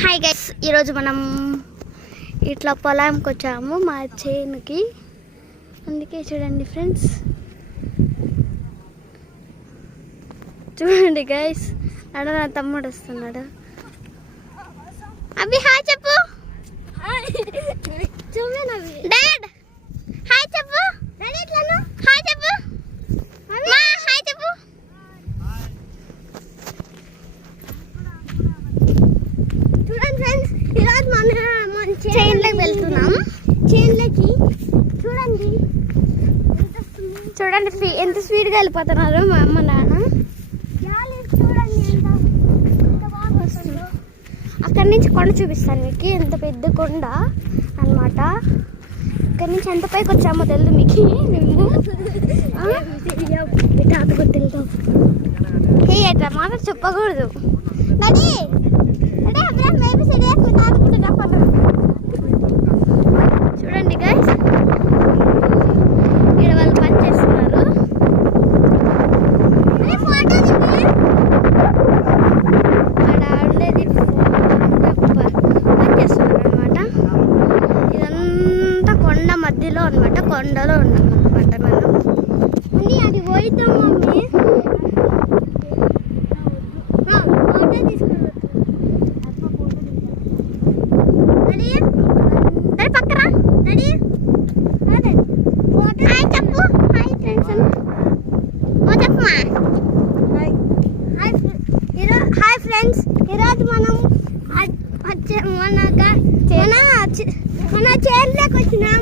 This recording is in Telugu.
హాయ్ గైస్, ఈరోజు మనం ఇట్లా పొలంకి వచ్చాము మా చేనుకి. అందుకే చూడండి ఫ్రెండ్స్, చూడండి గైస్, అక్కడ నా తమ్ముడు వస్తున్నాడు. అవి హాయ్ చెప్పు. డాడ్ హాయ్ చెప్పు. హాయ్ చెప్పు. హాయ్ చెప్పు. చూడండి ఫ్రెండ్స్, ఈరోజు మన చేనులోకి వెళ్తున్నాం. చేనులోకి చూడండి చూడండి ఎంత స్పీడ్గా వెళ్ళిపోతున్నారు మా అమ్మ నాన్న. అక్కడి నుంచి కొండ చూపిస్తాను మీకు, ఎంత పెద్ద కొండ అన్నమాట. ఇక్కడి నుంచి ఎంత పైకి వచ్చామో తెలుసు మీకు. మేము ఎట్లా మాట చెప్పకూడదు. చూడండి గైస్, ఇక్కడ వాళ్ళు పని చేస్తున్నారు. అక్కడ ఉండేది పని చేస్తున్నారు అనమాట. ఇదంతా కొండ మధ్యలో అనమాట, కొండలో ఉన్నాం అనమాట మనం. అది పోయిద్దాం మమ్మీ. హాయ్ ఫ్రెండ్స్, ఈరోజు మనం మన చేనులోకి వచ్చినాం.